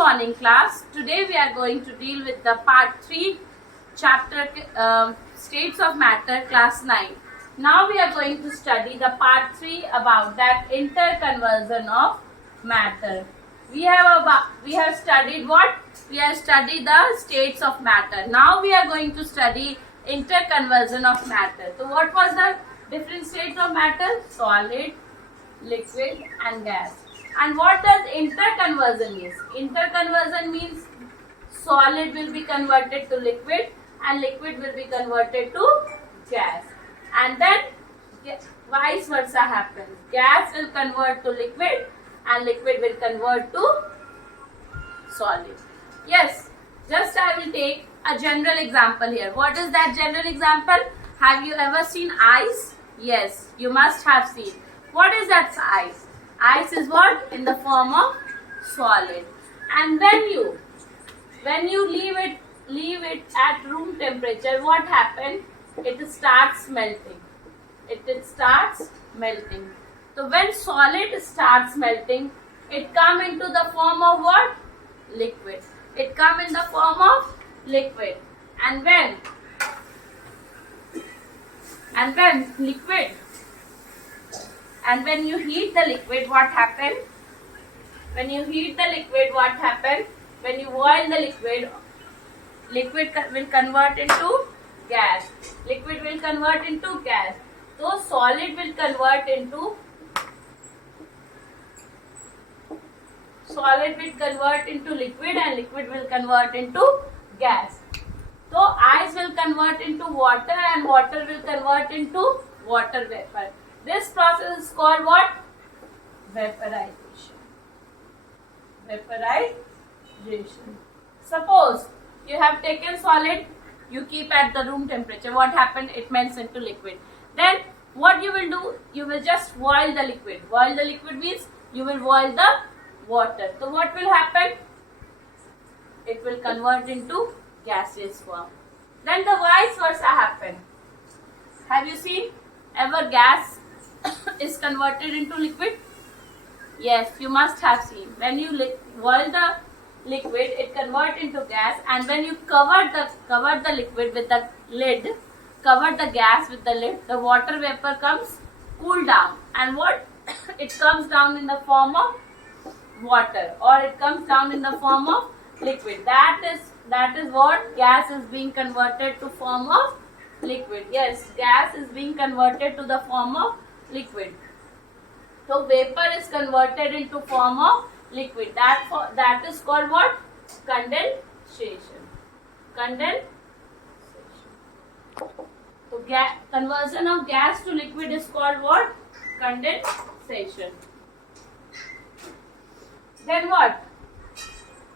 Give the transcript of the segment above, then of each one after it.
morning class. Today we are going to deal with the part 3 chapter states of matter, class 9. Now we are going to study the part 3 about that interconversion of matter. We have studied what? We have studied the states of matter. Now we are going to study interconversion of matter. So what was the different states of matter? Solid, liquid and gas. And what does interconversion mean? Interconversion means solid will be converted to liquid and liquid will be converted to gas. And then vice versa happens. Gas will convert to liquid and liquid will convert to solid. Yes, just I will take a general example here. What is that general example? Have you ever seen ice? Yes, you must have seen. What is that ice? Ice is what? In the form of solid. And when you leave it at room temperature, what happens? It starts melting. It starts melting. So when solid starts melting, it comes into the form of what? Liquid. It comes in the form of liquid. And when liquid and when you heat the liquid, what happens? When you heat the liquid, what happens? When you boil the liquid will convert into gas. Liquid will convert into gas. So solid will convert into liquid and liquid will convert into gas. So ice will convert into water and water will convert into water vapor. This process is called what? Vaporization. Vaporization. Suppose you have taken solid, you keep at the room temperature. What happened? It melts into liquid. Then what you will do? You will just boil the liquid. Boil the liquid means you will boil the water. So what will happen? It will convert into gaseous form. Then the vice versa happen. Have you seen ever gas is converted into liquid? Yes, you must have seen. When you boil the liquid, it converts into gas, and when you cover the liquid with the lid, cover the gas with the lid, the water vapor comes cool down, and what? It comes down in the form of water, or it comes down in the form of liquid. That is what? Gas is being converted to form of liquid. Yes, gas is being converted to the form of liquid. So vapor is converted into form of liquid. That is called what? Condensation. Condensation. So conversion of gas to liquid is called what? Condensation. Then what?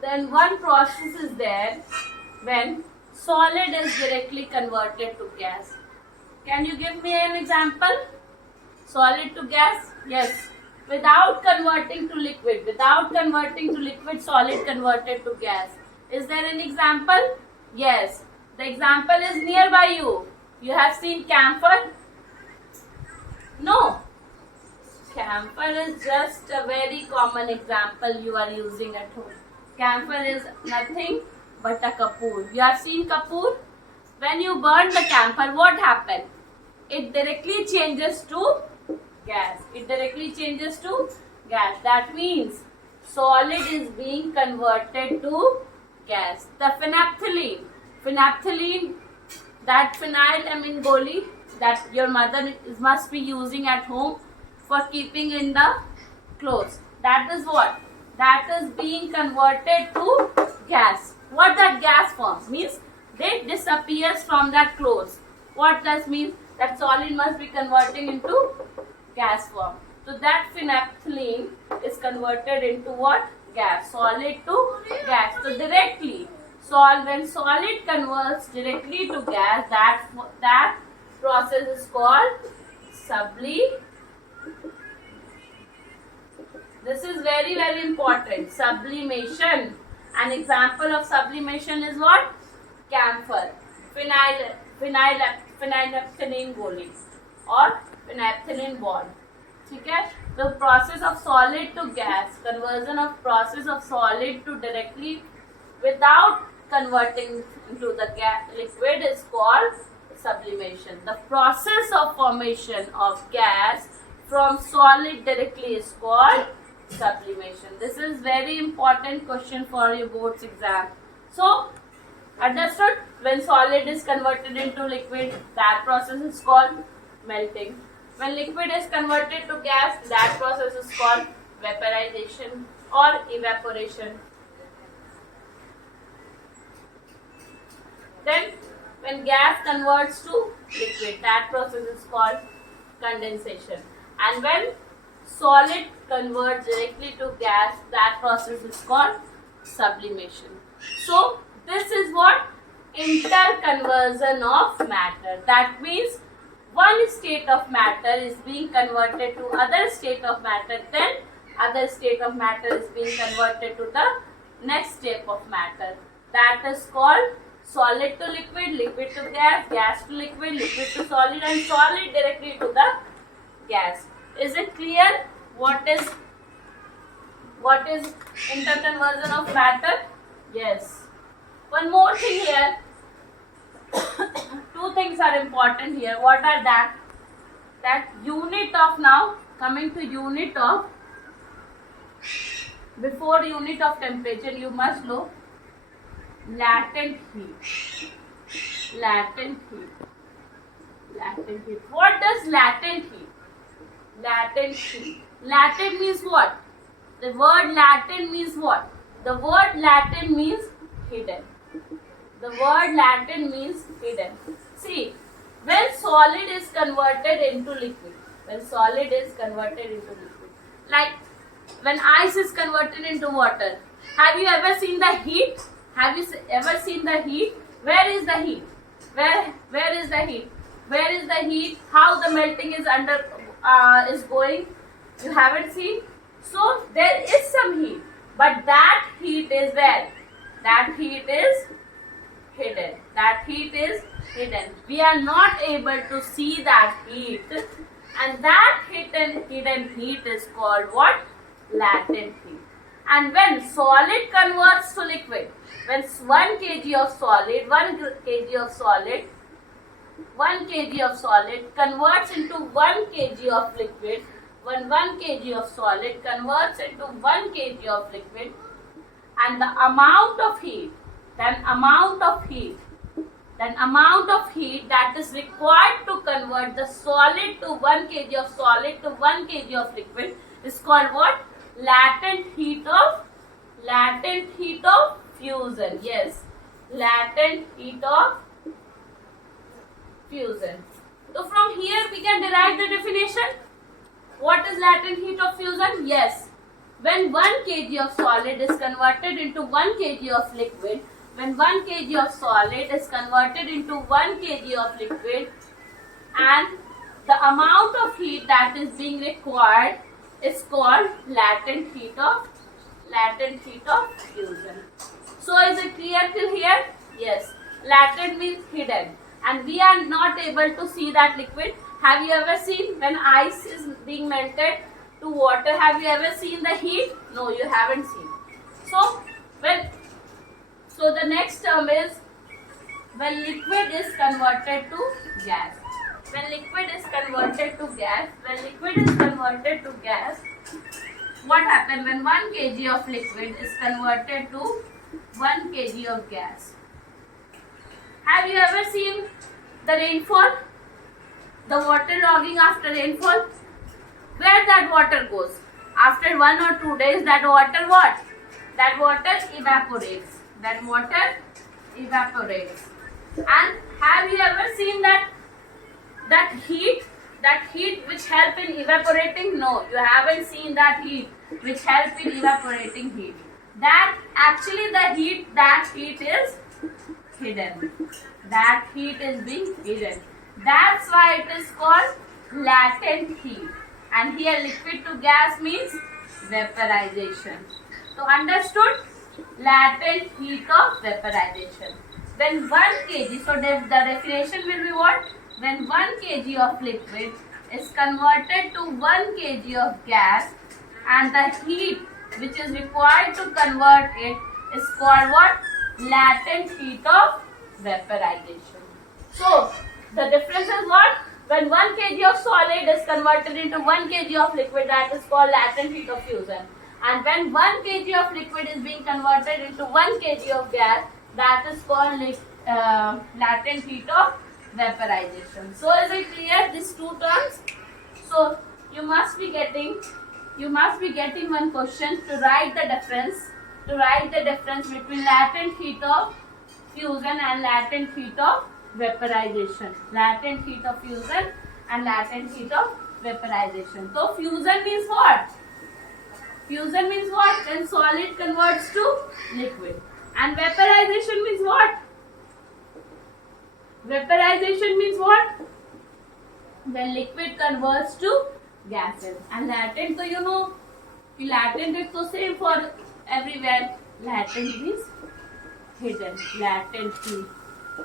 Then one process is there when solid is directly converted to gas. Can you give me an example? Solid to gas? Yes. Without converting to liquid. Solid converted to gas. Is there an example? Yes. The example is nearby you. You have seen camphor? No. Camphor is just a very common example you are using at home. Camphor is nothing but a kapoor. You have seen kapoor? When you burn the camphor, what happens? It directly changes to gas. That means solid is being converted to gas. The phenolphthalein, that phenylamine goli that your mother must be using at home for keeping in the clothes. That is what? That is being converted to gas. What that gas forms means? They disappears from that clothes. What does mean? That solid must be converting into gas form. So that phenolphthalein is converted into what? Gas. Solid to gas. So directly, when solid converts directly to gas, that process is called sublimation. This is very, very important. Sublimation. An example of sublimation is what? Camphor, phenolphthalein goli or phenolphthalein bond. ठीक है? The process of solid to gas, conversion of process of solid to directly without converting into the liquid is called sublimation. The process of formation of gas from solid directly is called sublimation. This is very important question for your board's exam. So, understood? When solid is converted into liquid, that process is called melting. When liquid is converted to gas, that process is called vaporization or evaporation. Then, when gas converts to liquid, that process is called condensation. And when solid converts directly to gas, that process is called sublimation. So, this is what? Interconversion of matter. That means one state of matter is being converted to other state of matter, then other state of matter is being converted to the next step of matter. That is called solid to liquid, liquid to gas, gas to liquid, liquid to solid, and solid directly to the gas. Is it clear what is interconversion of matter? Yes. One more thing here. Two things are important here. What are that? That unit of, now coming to unit of, before unit of temperature you must know latent heat. Latent heat. Latent heat. What does latent heat? Latent heat. Latent means what? The word latent means what? The word latent means hidden. The word latent means hidden. See, when solid is converted into liquid, like when ice is converted into water, have you ever seen the heat? Have you ever seen the heat? Where is the heat? Where is the heat? Where is the heat? How the melting is going? You haven't seen? So there is some heat, but that heat is where? That heat is hidden. That heat is hidden. We are not able to see that heat, and that hidden heat is called what? Latent heat. And when solid converts to liquid, when 1 kg of solid, 1 kg of solid, 1 kg of solid converts into 1 kg of liquid, when 1 kg of solid converts into 1 kg of liquid, and the amount of heat, then amount of heat that is required to convert the solid to 1 kg of solid to 1 kg of liquid is called what? Latent heat of fusion. Yes, latent heat of fusion. So from here we can derive the definition. What is latent heat of fusion? Yes, when 1 kg of solid is converted into 1 kg of liquid, when 1 kg of solid is converted into 1 kg of liquid, and the amount of heat that is being required is called latent heat of fusion. So is it clear till here? Yes. Latent means hidden, and we are not able to see that liquid. Have you ever seen when ice is being melted to water? Have you ever seen the heat? No, you haven't seen. So the next term is when liquid is converted to gas. When liquid is converted to gas, what happens when 1 kg of liquid is converted to 1 kg of gas? Have you ever seen the rainfall? The water logging after rainfall? Where that water goes? After 1 or 2 days, that water what? That water evaporates. And have you ever seen that heat which help in evaporating? No, you haven't seen that heat which help in evaporating heat. That actually that heat is hidden. That heat is being hidden. That's why it is called latent heat. And here liquid to gas means vaporization. So understood? Latent heat of vaporization. When 1 kg, so the definition will be what? When 1 kg of liquid is converted to 1 kg of gas and the heat which is required to convert it is called what? Latent heat of vaporization. So, the difference is what? When 1 kg of solid is converted into 1 kg of liquid, that is called latent heat of fusion. And when 1 kg of liquid is being converted into 1 kg of gas, that is called latent heat of vaporization. So, is it clear, these two terms? So, you must be getting one question to write the difference between latent heat of fusion and latent heat of vaporization. Latent heat of fusion and latent heat of vaporization. So fusion means what? Fusion means what? When solid converts to liquid. And vaporization means what? Vaporization means what? When liquid converts to gases. And latent, so you know, latent is the same for everywhere. Latent means hidden. Latent heat.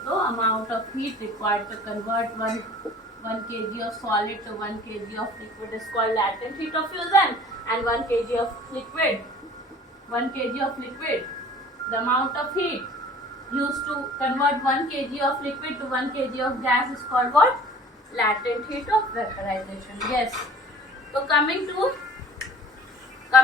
So amount of heat required to convert 1 kg of solid to 1 kg of liquid is called latent heat of fusion, and 1 kg of liquid, the amount of heat used to convert 1 kg of liquid to 1 kg of gas is called what? Latent heat of vaporization. Yes. So coming to the